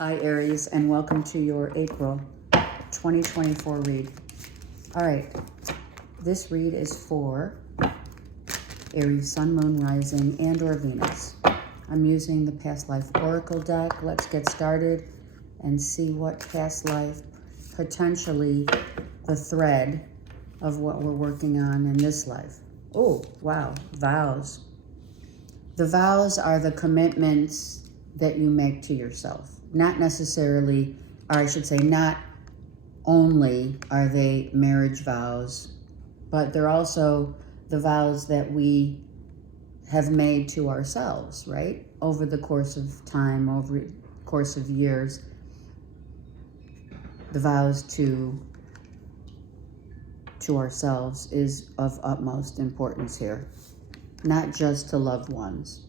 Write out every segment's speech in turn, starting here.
Hi Aries, and welcome to your April 2024 read. All right, this read is for Aries, Sun, Moon, Rising, and or Venus. I'm using the Past Life Oracle deck. Let's get started and see what past life, potentially the thread of what we're working on in this life. Oh, wow, vows. The vows are the commitments that you make to yourself. Not necessarily, or I should say, not only are they marriage vows, but they're also the vows that we have made to ourselves, right? Over the course of time, over the course of years, the vows to ourselves is of utmost importance here, not just to loved ones.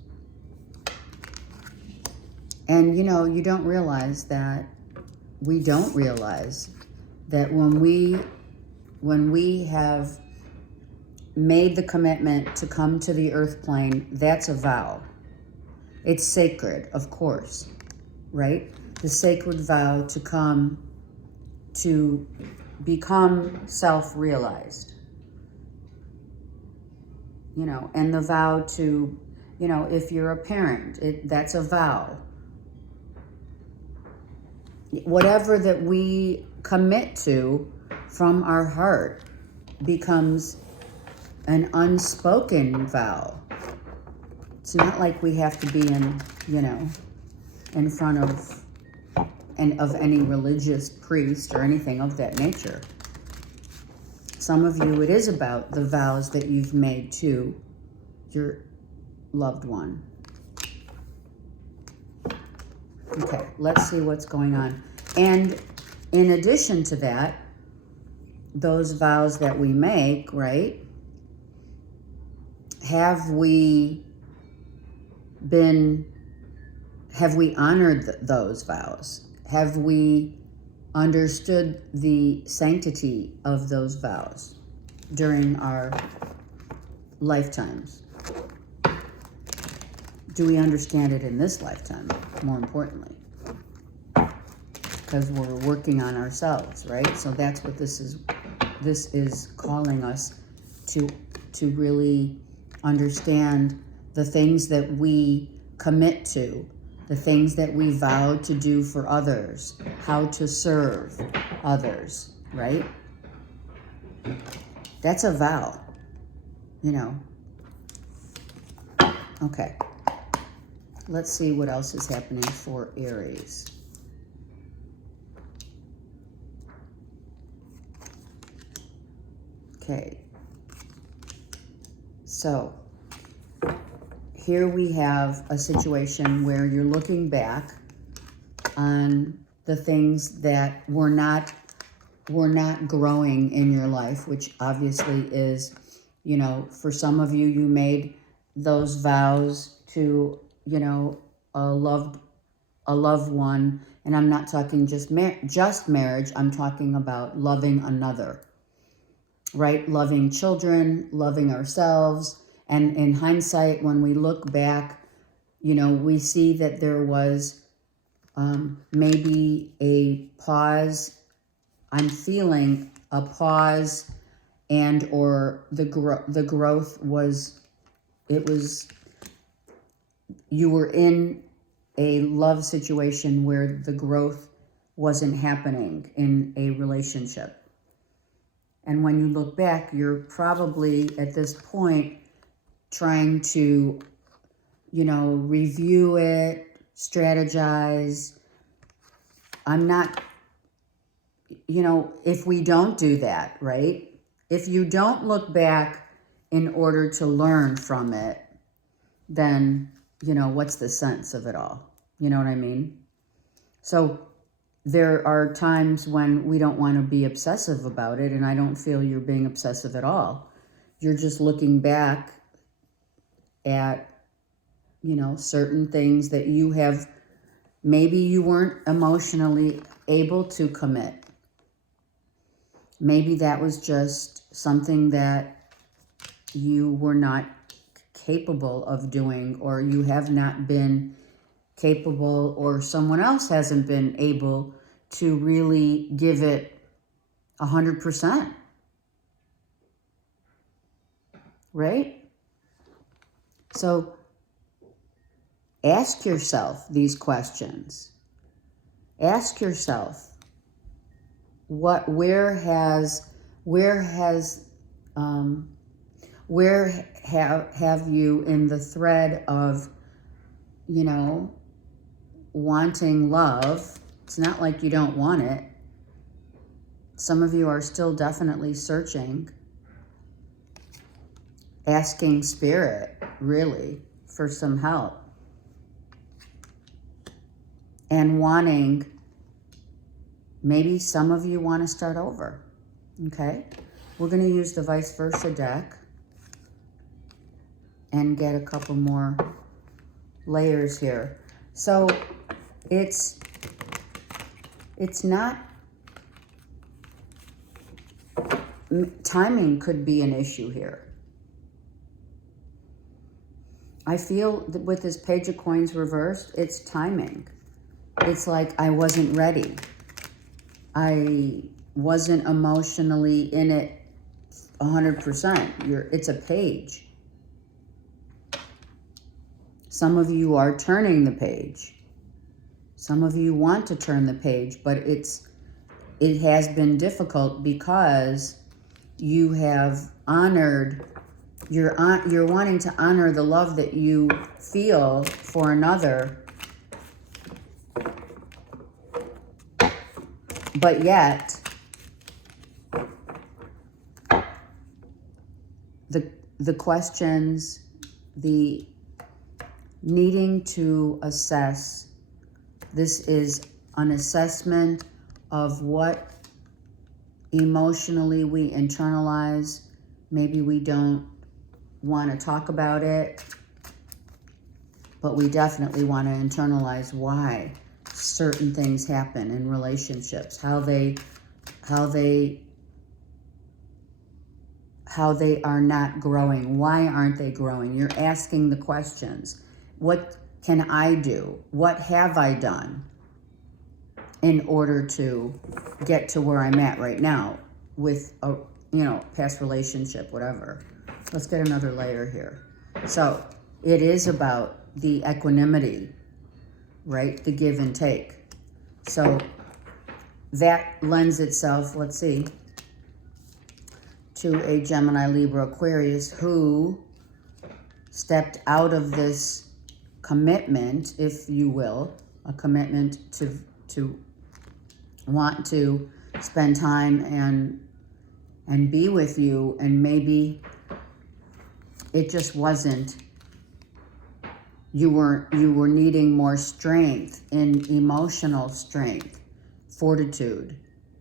And you know, you don't realize that, we don't realize that when we have made the commitment to come to the earth plane, that's a vow. It's sacred, of course, right? The sacred vow to come, to become self-realized, you know, and the vow to, you know, if you're a parent, that's a vow. Whatever that we commit to from our heart becomes an unspoken vow. It's not like we have to be in, you know, in front of any religious priest or anything of that nature. Some of you, it is about the vows that you've made to your loved one. Okay, let's see what's going on. And in addition to that, those vows that we make, right? Have we honored those vows? Have we understood the sanctity of those vows during our lifetimes? Do we understand it in this lifetime, more importantly? Because we're working on ourselves, right? So that's what this is calling us to really understand the things that we commit to, the things that we vow to do for others, how to serve others, right? That's a vow, you know. Okay. Let's see what else is happening for Aries. Okay. So here we have a situation where you're looking back on the things that were not growing in your life, which obviously is, you know, for some of you, you made those vows to, you know, a loved one, and I'm not talking just marriage, I'm talking about loving another, right? Loving children, loving ourselves. And in hindsight, when we look back, you know, we see that there was maybe a pause. I'm feeling a pause, and or the growth was, you were in a love situation where the growth wasn't happening in a relationship. And when you look back, you're probably at this point trying to, you know, review it, strategize. I'm not, you know, if we don't do that, right? If you don't look back in order to learn from it, then, you know, what's the sense of it all? You know what I mean? So there are times when we don't want to be obsessive about it, and I don't feel you're being obsessive at all. You're just looking back at, you know, certain things that you have, maybe you weren't emotionally able to commit. Maybe that was just something that you were not capable of doing, or you have not been capable, or someone else hasn't been able to really give it 100%. Right? So ask yourself these questions. Ask yourself, where have you in the thread of, wanting love? It's not like you don't want it. Some of you are still definitely searching, asking Spirit, really, for some help. And wanting, maybe some of you want to start over, okay? We're going to use the vice versa deck and get a couple more layers here. So it's not, timing could be an issue here. I feel that with this Page of Coins reversed, it's timing. It's like I wasn't ready. I wasn't emotionally in it 100%. It's a page. Some of you are turning the page. Some of you want to turn the page, but it has been difficult because you have honored, you're wanting to honor the love that you feel for another, but yet the questions, the needing to assess, this is an assessment of what emotionally we internalize. Maybe we don't want to talk about it, but we definitely want to internalize why certain things happen in relationships, how they are not growing. Why aren't they growing? You're asking the questions. What can I do? What have I done in order to get to where I'm at right now with a, past relationship, whatever. Let's get another layer here. So it is about the equanimity, right? The give and take. So that lends itself, let's see, to a Gemini, Libra, Aquarius who stepped out of this commitment, if you will, a commitment to want to spend time and be with you, and maybe it just wasn't, you were needing more strength, in emotional strength, fortitude,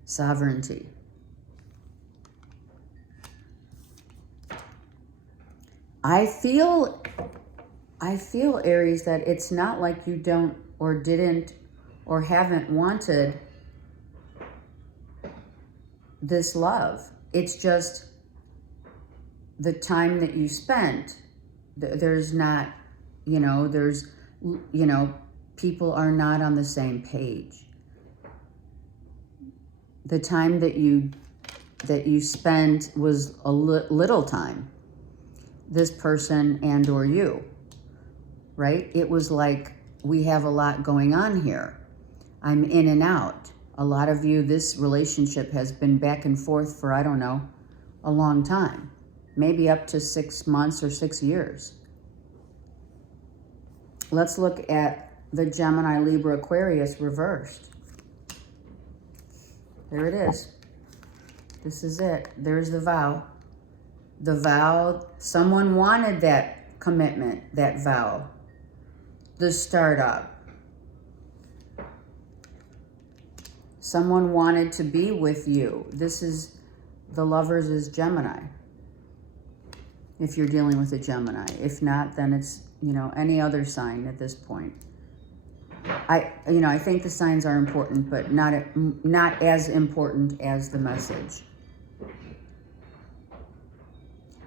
sovereignty. I feel, Aries, that it's not like you don't or didn't or haven't wanted this love. It's just the time that you spent. There's not, people are not on the same page. The time that you spent was a little time. This person and or you, right? It was like, we have a lot going on here. I'm in and out. A lot of you, this relationship has been back and forth for, I don't know, a long time. Maybe up to 6 months or 6 years. Let's look at the Gemini, Libra, Aquarius reversed. There it is. This is it. There's the vow. The vow, someone wanted that commitment, that vow. The startup. Someone wanted to be with you. This is, the Lovers is Gemini. If you're dealing with a Gemini. If not, then it's, any other sign at this point. I think the signs are important, but not as important as the message.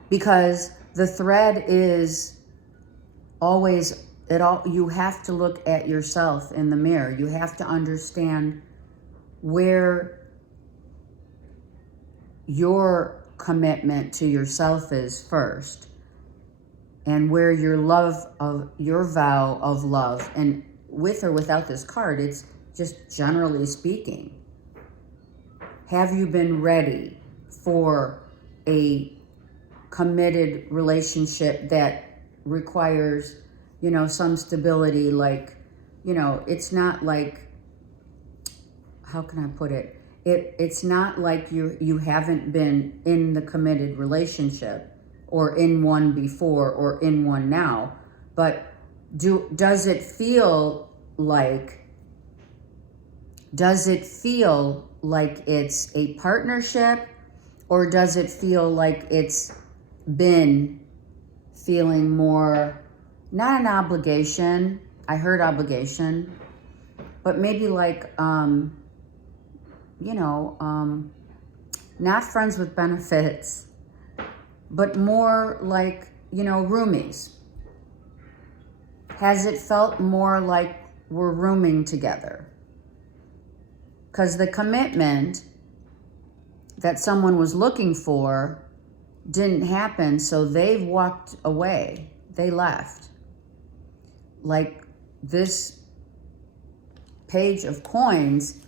Because the thread is always you have to look at yourself in the mirror. You have to understand where your commitment to yourself is first, and where your vow of love, and with or without this card, it's just generally speaking. Have you been ready for a committed relationship that requires, some stability? Like, it's not like, how can I put it? It's not like you haven't been in the committed relationship, or in one before, or in one now, but does it feel like it's a partnership, or does it feel like it's been feeling more, not an obligation, I heard obligation, but maybe like, not friends with benefits, but more like, roomies? Has it felt more like we're rooming together? Because the commitment that someone was looking for didn't happen, so they've walked away. They left. Like this page of coins,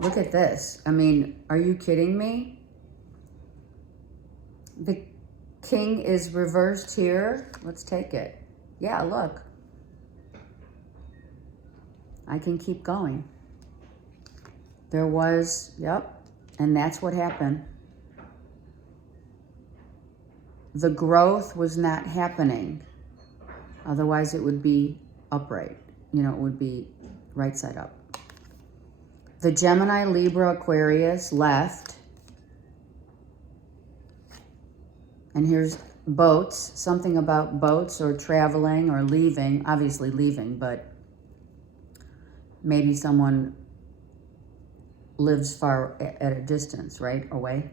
look at this. I mean, are you kidding me? The king is reversed here. Let's take it. Yeah, look. I can keep going. There was, yep, and that's what happened. The growth was not happening. Otherwise, it would be upright. It would be right side up. The Gemini, Libra, Aquarius left. And here's boats, something about boats or traveling or leaving, obviously leaving, but maybe someone lives far at a distance, right, away.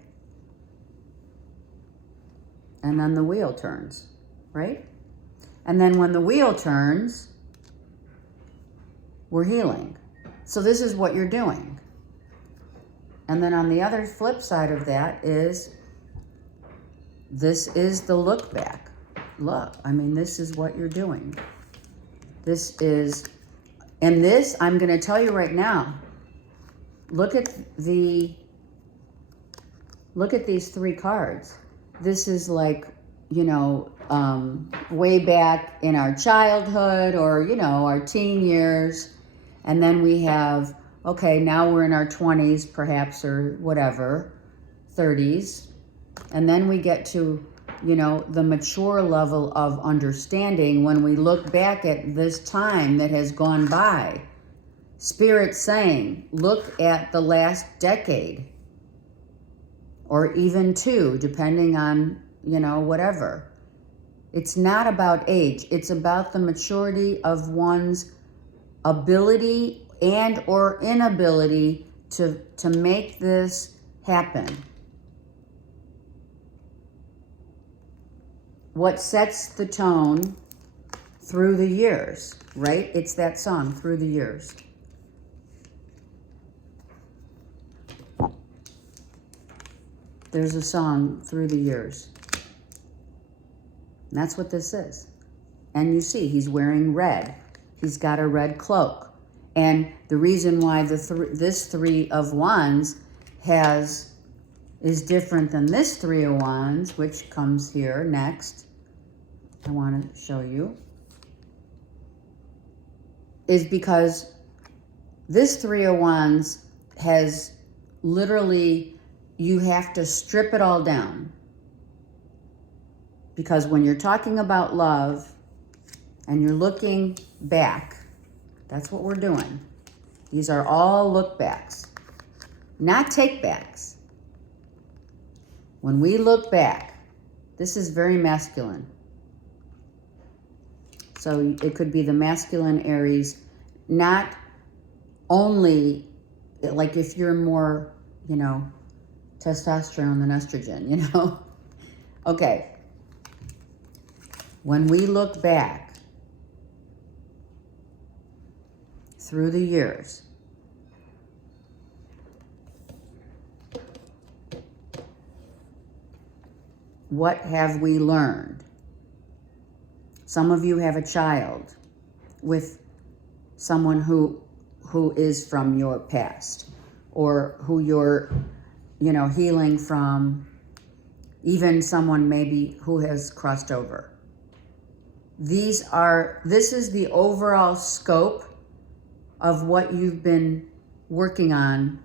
And then the wheel turns, right? And then when the wheel turns, we're healing. So this is what you're doing. And then on the other flip side of that is, this is the look back. Look, I mean, this is what you're doing. This is, and this, I'm going to tell you right now, look at these three cards. This is like, way back in our childhood, or, our teen years. And then we have, okay, now we're in our 20s perhaps, or whatever, 30s. And then we get to, the mature level of understanding when we look back at this time that has gone by. Spirit saying, look at the last decade, or even two, depending on, whatever. It's not about age. It's about the maturity of one's ability and or inability to make this happen. What sets the tone through the years, right? It's that song, Through the Years. There's a song, Through the Years. And that's what this is. And you see, he's wearing red. He's got a red cloak. And the reason why this Three of Wands is different than this Three of Wands, which comes here next, I want to show you, is because this Three of Wands has literally, you have to strip it all down. Because when you're talking about love and you're looking back, that's what we're doing. These are all look backs, not take backs. When we look back, this is very masculine. So it could be the masculine Aries, not only, like if you're more, testosterone than estrogen, Okay. When we look back, through the years. What have we learned? Some of you have a child with someone who is from your past, or who you're, healing from, even someone maybe who has crossed over. This is the overall scope of what you've been working on.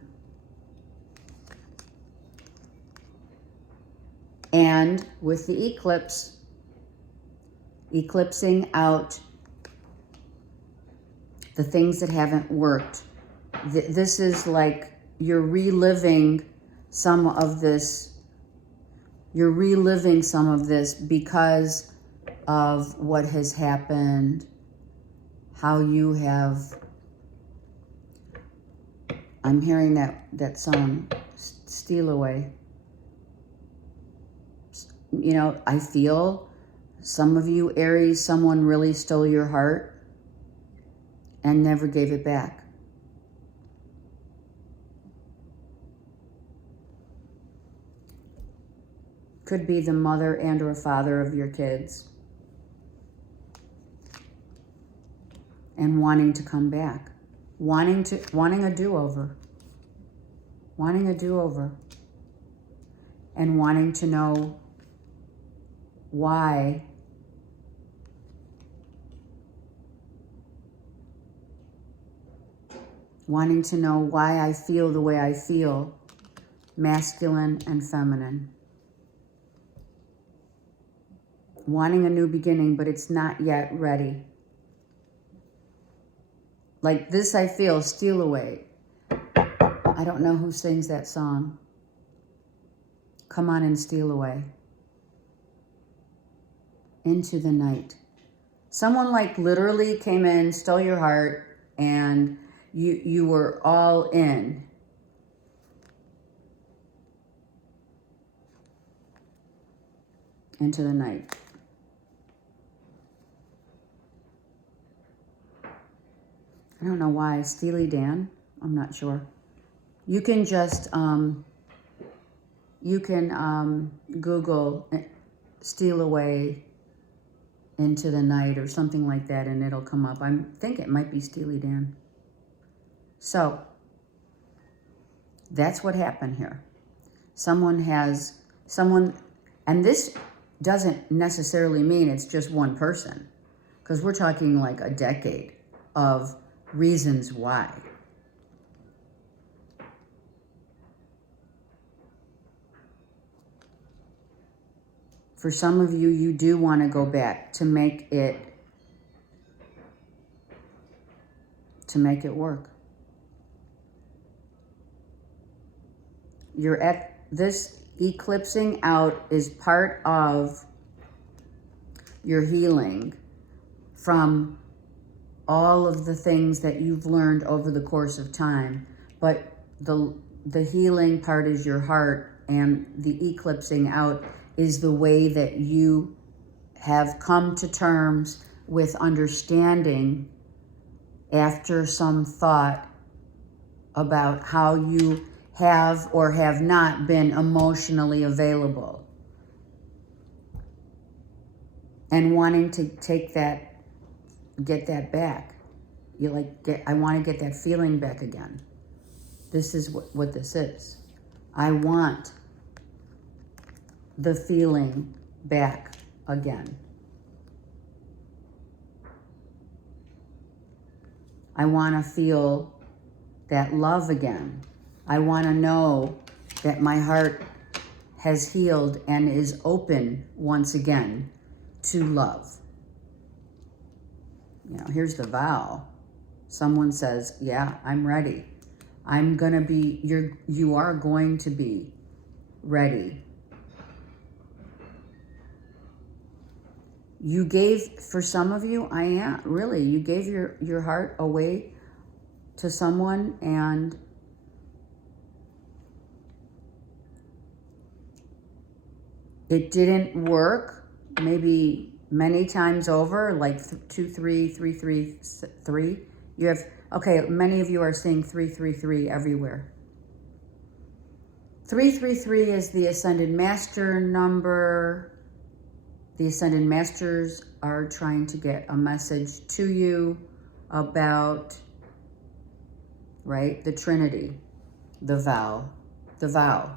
And with the eclipse, eclipsing out the things that haven't worked. This is like you're reliving some of this. You're reliving some of this because of what has happened, how you have. I'm hearing that song, Steal Away. I feel some of you, Aries, someone really stole your heart and never gave it back. Could be the mother and or father of your kids. And wanting to come back. Wanting a do-over. Wanting a do-over. And wanting to know why I feel the way I feel, masculine and feminine. Wanting a new beginning, but it's not yet ready. Like this I feel, Steal Away. I don't know who sings that song. Come on and steal away. Into the night. Someone like literally came in, stole your heart, and you were all in. Into the night. I don't know why. Steely Dan? I'm not sure. You can just, Google Steal Away Into the Night or something like that, and it'll come up. I think it might be Steely Dan. So, that's what happened here. And this doesn't necessarily mean it's just one person, because we're talking like a decade of reasons why. For some of you, you do want to go back to make it work. You're at this eclipsing out is part of your healing from all of the things that you've learned over the course of time. But the healing part is your heart, and the eclipsing out is the way that you have come to terms with understanding after some thought about how you have or have not been emotionally available, and wanting to get that back. I want to get that feeling back again. This is what this is. I want the feeling back again. I want to feel that love again. I want to know that my heart has healed and is open once again to love. Here's the vow. Someone says, yeah, I'm ready. You are going to be ready. You gave, for some of you, you gave your heart away to someone, and it didn't work, maybe many times over, like 2, 3, 3, 3, 3. You have Okay, many of you are seeing 333 everywhere. 333 is the Ascended Master number. The Ascended Masters are trying to get a message to you about, right, the Trinity, the vow, the vow.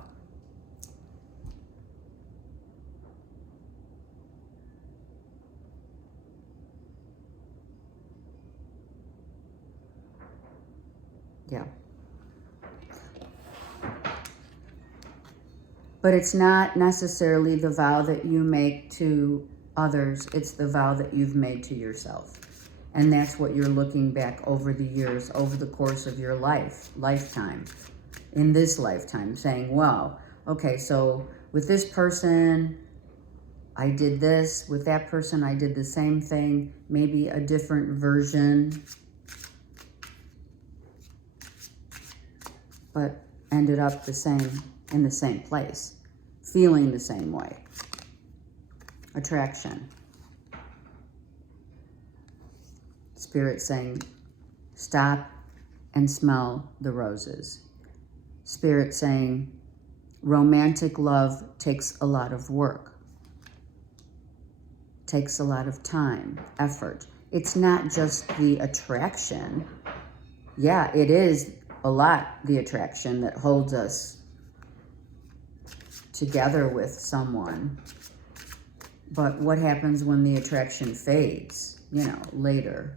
Yeah. But it's not necessarily the vow that you make to others. It's the vow that you've made to yourself. And that's what you're looking back over the years, over the course of your lifetime, in this lifetime, saying, wow, okay, so with this person, I did this. With that person, I did the same thing, maybe a different version, but ended up the same, in the same place, feeling the same way. Attraction. Spirit saying, stop and smell the roses. Spirit saying, romantic love takes a lot of work, takes a lot of time, effort. It's not just the attraction. Yeah, it is a lot, the attraction that holds us together with someone. But what happens when the attraction fades, later?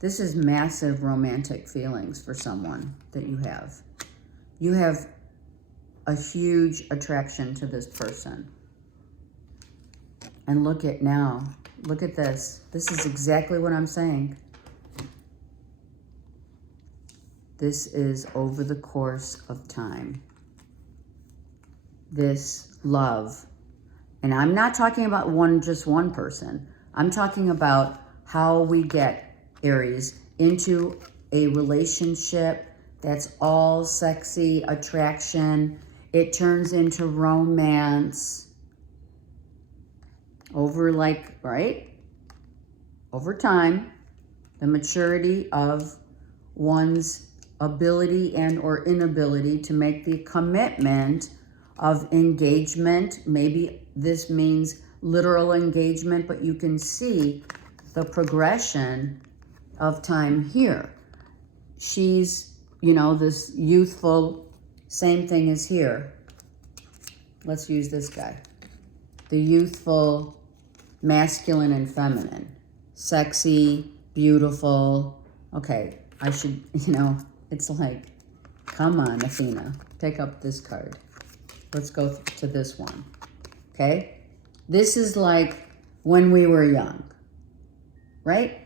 This is massive romantic feelings for someone that you have. You have a huge attraction to this person. And look at now. Look at this. This is exactly what I'm saying. This is over the course of time. This love. And I'm not talking about just one person. I'm talking about how we get, Aries, into a relationship that's all sexy attraction. It turns into romance over over time, the maturity of one's ability and or inability to make the commitment of engagement. Maybe this means literal engagement, but you can see the progression of time here. She's, this youthful, same thing as here. Let's use this guy. The youthful, masculine and feminine. Sexy, beautiful. Okay, I should, it's like, come on, Athena, take up this card. Let's go to this one, okay? This is like when we were young, right?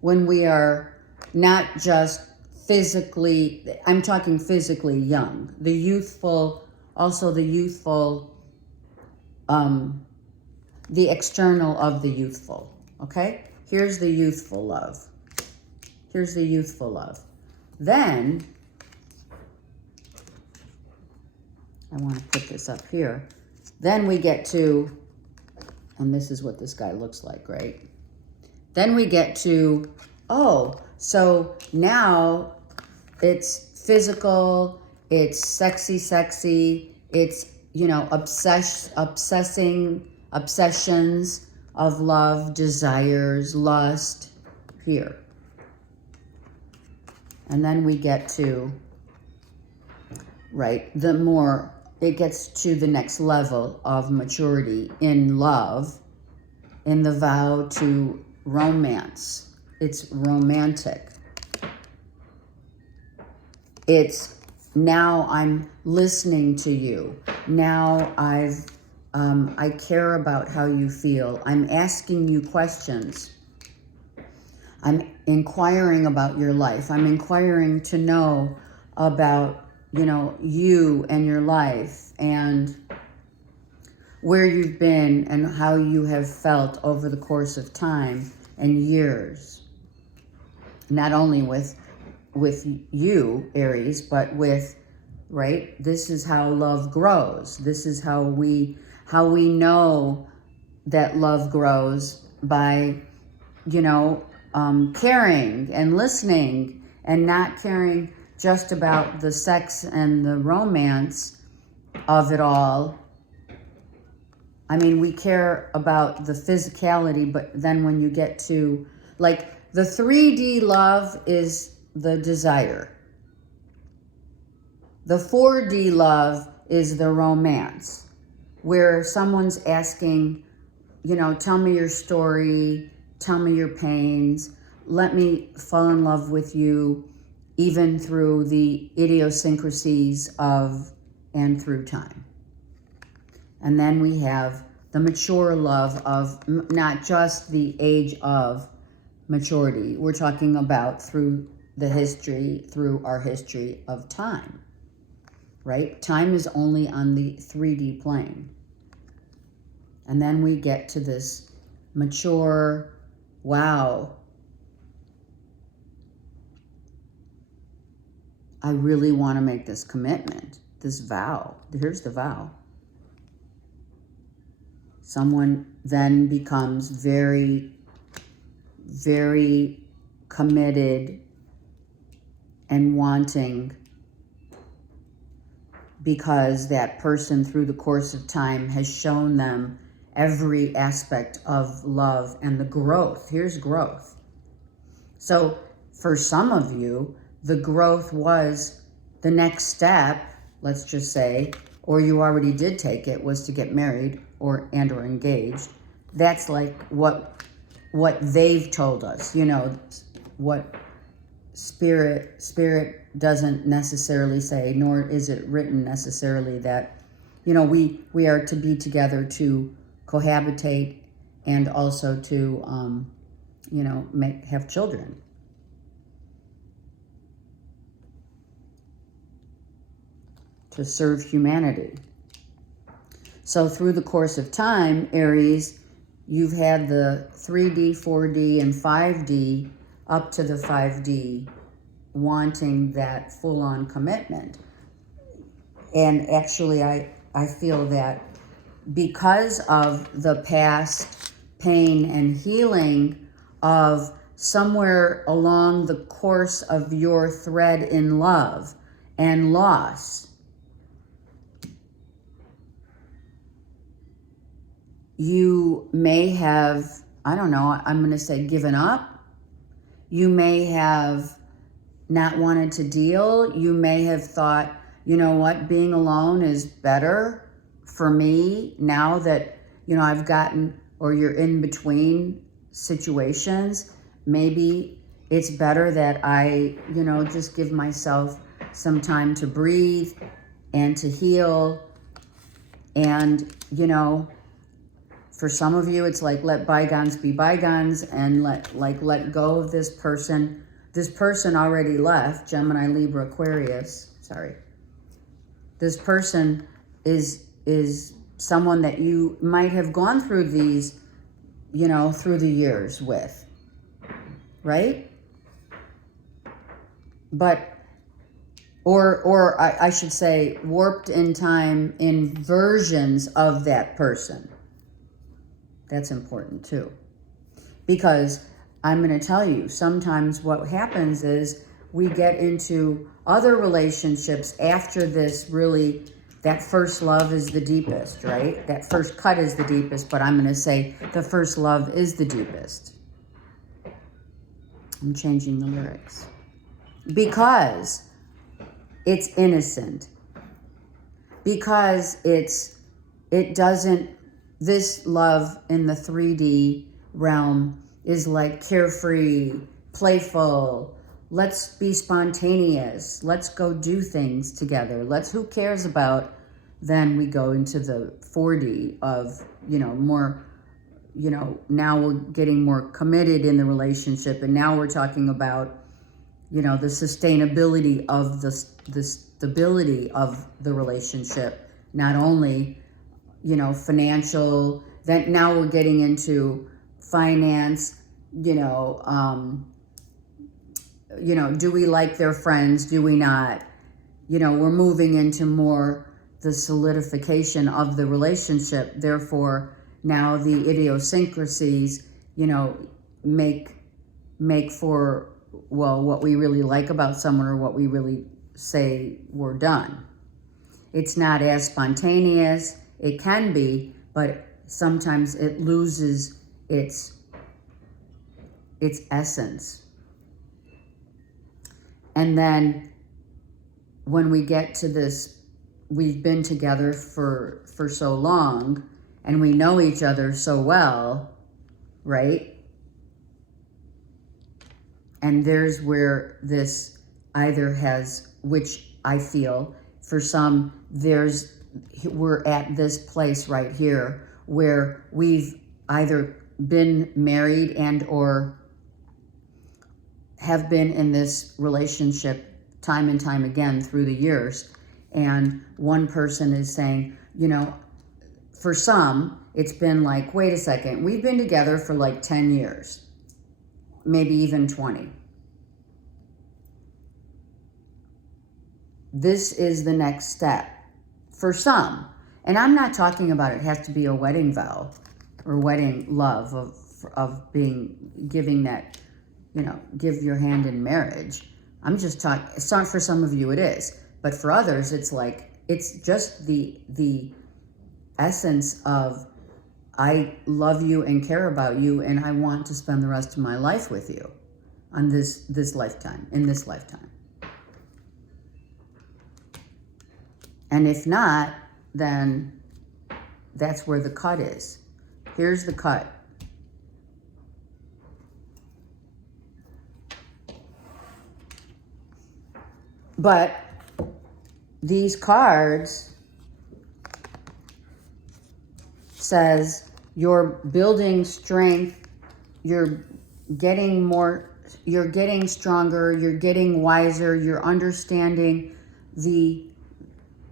When we are not just physically, I'm talking physically young. The youthful, the external of the youthful, okay? Here's the youthful love. Here's the youthful love. Then, I want to put this up here. Then we get to, and this is what this guy looks like, right? Then we get to, oh, so now it's physical, it's sexy, it's, obsessions of love, desires, lust, here. And then we get to, right, it gets to the next level of maturity in love, in the vow to romance. It's romantic. It's now I'm listening to you. Now I care about how you feel. I'm asking you questions. I'm inquiring about your life. I'm inquiring to know about, you and your life and where you've been and how you have felt over the course of time and years. Not only with you, Aries, but with, right? This is how love grows. This is how we know that love grows by, caring and listening and not caring just about the sex and the romance of it all. I mean, we care about the physicality, but then when you get to, like, the 3D love is the desire. The 4D love is the romance, where someone's asking, you know, tell me your story, tell me your pains, let me fall in love with you, even through the idiosyncrasies of and through time. And then we have the mature love of not just the age of maturity. We're talking about through our history of time, right? Time is only on the 3D plane. And then we get to this mature, wow, I really want to make this commitment, this vow. Here's the vow. Someone then becomes very, very committed and wanting, because that person through the course of time has shown them every aspect of love and the growth. Here's growth. So for some of you, the growth was the next step, let's just say, or you already did take it, was to get married or engaged. That's like what they've told us, you know, what spirit doesn't necessarily say, nor is it written necessarily that, you know, we are to be together to cohabitate and also to, you know, have children. To serve humanity. So through the course of time, Aries, you've had the 3D, 4D, and 5D up to the 5D, wanting that full-on commitment. And actually, I feel that because of the past pain and healing of somewhere along the course of your thread in love and loss, you may have, I don't know, I'm going to say given up. You may have not wanted to deal. You may have thought, you know what, being alone is better for me now that, you know, I've gotten, or you're in between situations. Maybe it's better that I, you know, just give myself some time to breathe and to heal. And, you know, for some of you, it's like, let bygones be bygones and let go of this person. This person already left, Gemini, Libra, Aquarius, sorry. This person is someone that you might have gone through these, you know, through the years with, right? But, or I should say, warped in time in versions of that person. That's important too. Because I'm going to tell you, sometimes what happens is we get into other relationships after this, really, that first love is the deepest, right? That first cut is the deepest, but I'm going to say the first love is the deepest. I'm changing the lyrics. Because it's innocent. Because it doesn't, this love in the 3D realm is like carefree, playful. Let's be spontaneous. Let's go do things together. Who cares about, then we go into the 4D of, you know, more, you know, now we're getting more committed in the relationship. And now we're talking about, you know, the sustainability of the stability of the relationship, not only, you know, financial, then now we're getting into finance, you know, do we like their friends? Do we not? You know, we're moving into more the solidification of the relationship. Therefore, now the idiosyncrasies, you know, make for well, what we really like about someone or what we really say we're done. It's not as spontaneous. It can be, but sometimes it loses its essence. And then when we get to this, we've been together for so long and we know each other so well, right? And there's where this either has, which I feel for some, we're at this place right here where we've either been married and or have been in this relationship time and time again through the years. And one person is saying, you know, for some, it's been like, wait a second, we've been together for like 10 years, maybe even 20. This is the next step for some. And I'm not talking about it has to be a wedding vow or wedding love of giving that, you know, give your hand in marriage. I'm just talking, it's not for some of you it is, but for others it's like, it's just the essence of, I love you and care about you and I want to spend the rest of my life with you on this lifetime, in this lifetime. And if not, then that's where the cut is. Here's the cut. But these cards says you're building strength, you're getting stronger, you're getting wiser, you're understanding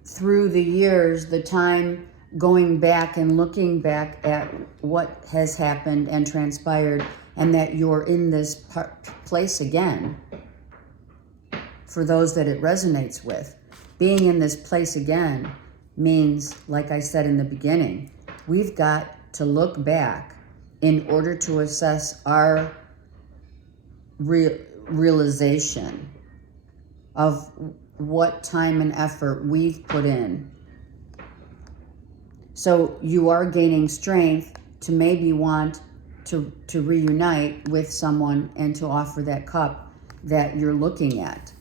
through the years, the time going back and looking back at what has happened and transpired, and that you're in this place again. For those that it resonates with, being in this place again means, like I said in the beginning, we've got to look back in order to assess our realization of what time and effort we've put in. So you are gaining strength to maybe want to reunite with someone and to offer that cup that you're looking at.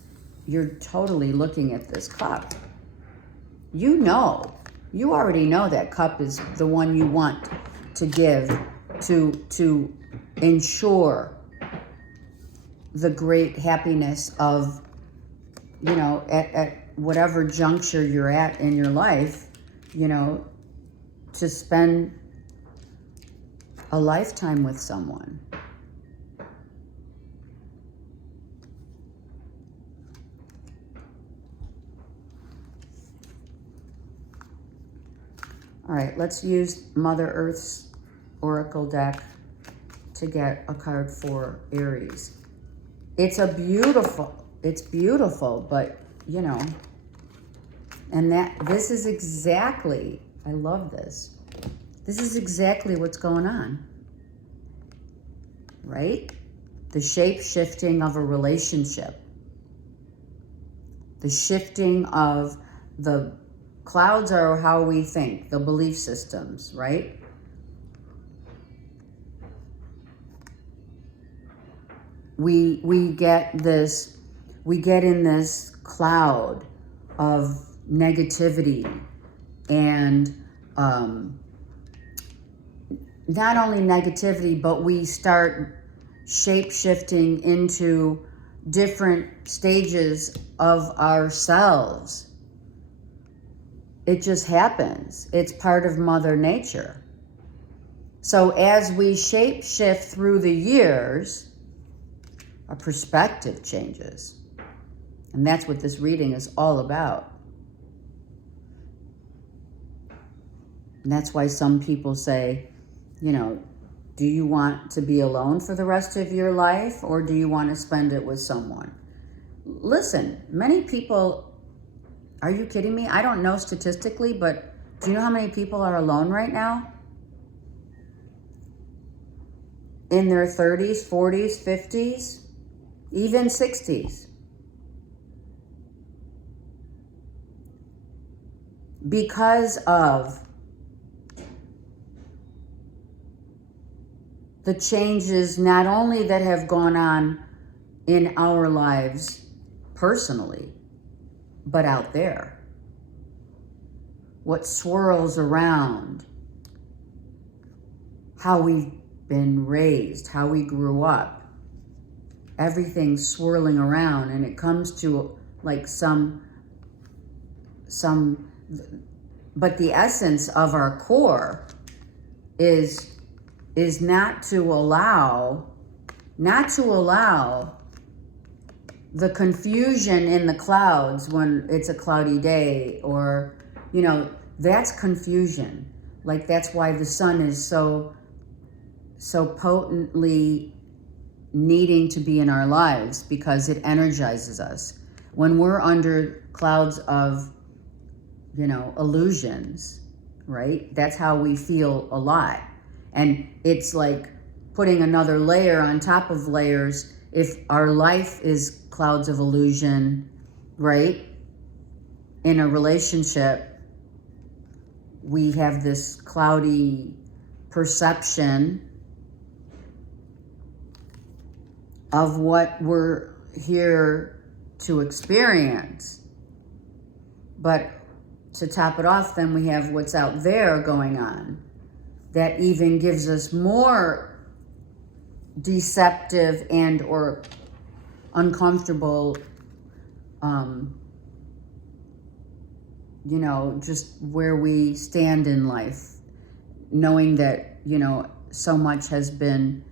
You're totally looking at this cup. You already know that cup is the one you want to give to ensure the great happiness of, you know, at whatever juncture you're at in your life, you know, to spend a lifetime with someone. All right, let's use Mother Earth's Oracle deck to get a card for Aries. It's beautiful, but, you know, and this is exactly, I love this. This is exactly what's going on, right? The shape-shifting of a relationship. The shifting of the clouds are how we think, the belief systems, right? We get in this cloud of negativity and not only negativity, but we start shape-shifting into different stages of ourselves. It just happens. It's part of Mother Nature. So as we shape-shift through the years, our perspective changes. And that's what this reading is all about. And that's why some people say, you know, do you want to be alone for the rest of your life or do you want to spend it with someone? Listen, many people, are you kidding me? I don't know statistically, but do you know how many people are alone right now? In their 30s, 40s, 50s? even 60s. Because of the changes not only that have gone on in our lives personally, but out there. What swirls around, how we've been raised, how we grew up, everything's swirling around, and it comes to like but the essence of our core is not to allow the confusion in the clouds when it's a cloudy day, or, you know, that's confusion. Like, that's why the sun is so potently needing to be in our lives, because it energizes us. When we're under clouds of, you know, illusions, right? That's how we feel a lot. And it's like putting another layer on top of layers. If our life is clouds of illusion, right? In a relationship, we have this cloudy perception of what we're here to experience. But to top it off, then we have what's out there going on that even gives us more deceptive and or uncomfortable, you know, just where we stand in life, knowing that, you know, so much has been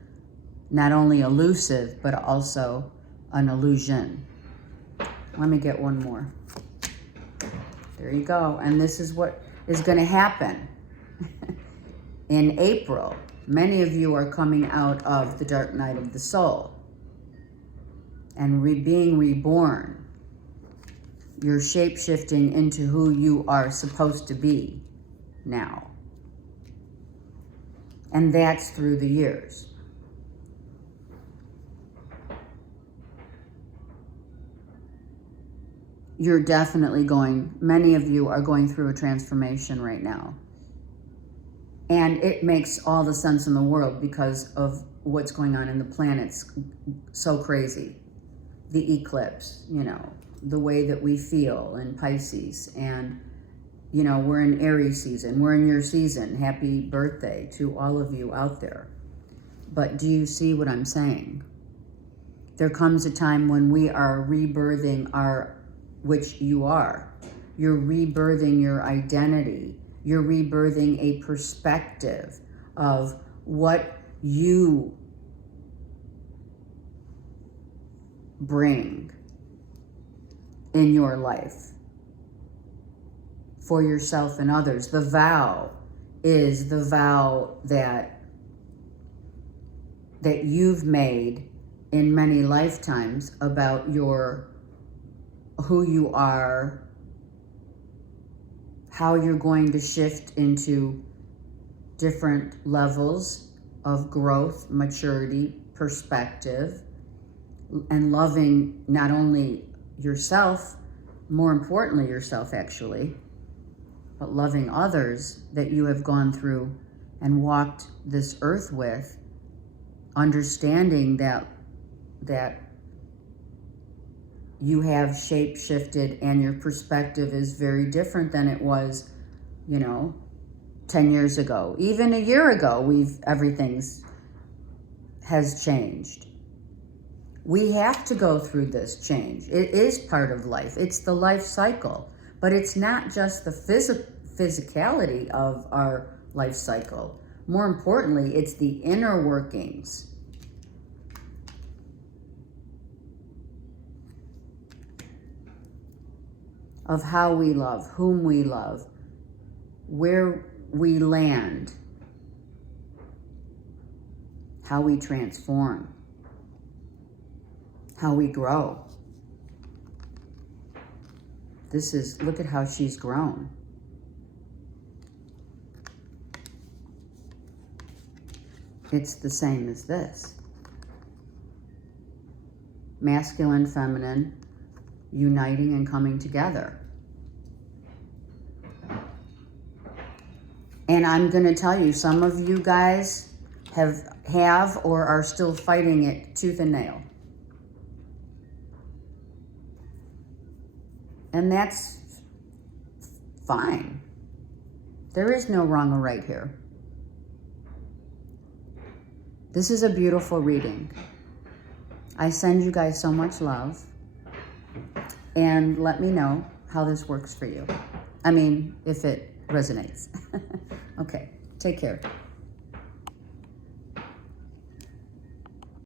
not only elusive, but also an illusion. Let me get one more. There you go. And this is what is going to happen. In April, many of you are coming out of the dark night of the soul and being reborn. You're shape-shifting into who you are supposed to be now. And that's through the years. You're definitely many of you are going through a transformation right now. And it makes all the sense in the world because of what's going on in the planets. So crazy. The eclipse, you know, the way that we feel in Pisces. And, you know, we're in Aries season. We're in your season. Happy birthday to all of you out there. But do you see what I'm saying? There comes a time when we are rebirthing which you are. You're rebirthing your identity. You're rebirthing a perspective of what you bring in your life for yourself and others. The vow is the vow that you've made in many lifetimes about who you are, how you're going to shift into different levels of growth, maturity, perspective, and loving not only yourself, more importantly yourself actually, but loving others that you have gone through and walked this earth with, understanding that you have shape-shifted and your perspective is very different than it was, you know, 10 years ago. Even a year ago, everything has changed. We have to go through this change. It is part of life. It's the life cycle. But it's not just the physicality of our life cycle. More importantly, it's the inner workings of how we love, whom we love, where we land, how we transform, how we grow. Look at how she's grown. It's the same as this. masculine, feminine, uniting and coming together. And I'm going to tell you, some of you guys have or are still fighting it tooth and nail. And that's fine. There is no wrong or right here. This is a beautiful reading. I send you guys so much love. And let me know how this works for you. I mean, if it resonates. Okay, take care.